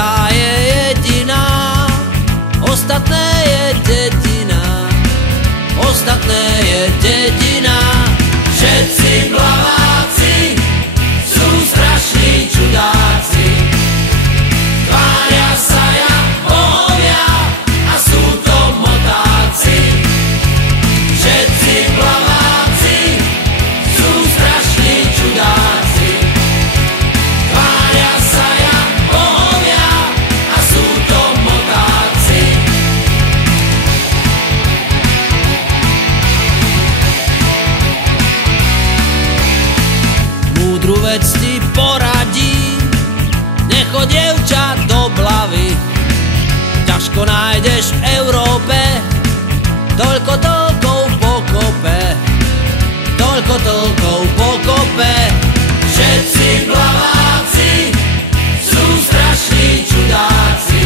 tá je jediná, ostatné je dedina, ostatné je dedina. Všetci plaváci sú strašní čudáci, tvária sa jak bohovia a sú to motáci. Všetci plaváci sú strašní čudáci, tvária sa jak bohovia a sú to motáci. Múdru vec ti poradí, nechoď dievča do blavy. Ťažko nájdeš v Európe toľko toľkou pokope, toľko toľkou pokope. Všetci plaváci sú strašní čudáci,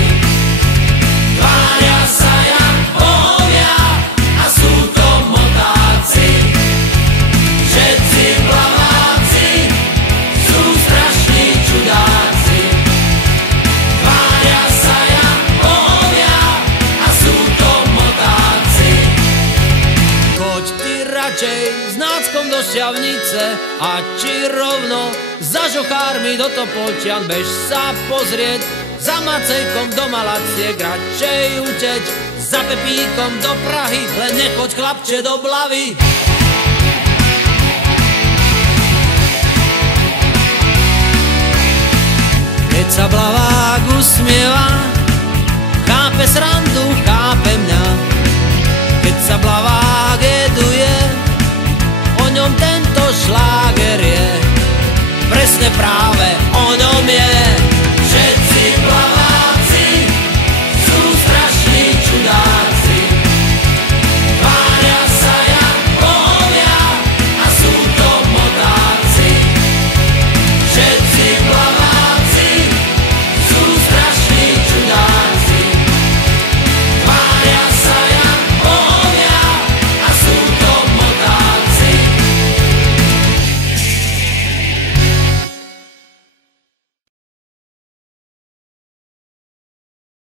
tvária sa jak bohovia a sú to motáci. Všetci plaváci sú strašní čudáci, tvária sa jak bohovia a sú to motáci. Choď ty radšej s náckom do Šťavnice a či rovno za žochármi do Topolčian. Bež sa pozrieť za Macejkom do Malaciek, radšej uteď za Pepíkom do Prahy, len nechoď chlapče do Blavy. Keď sa Blavák usmieva, chápe srandu, chápe mňa. Keď sa Blavák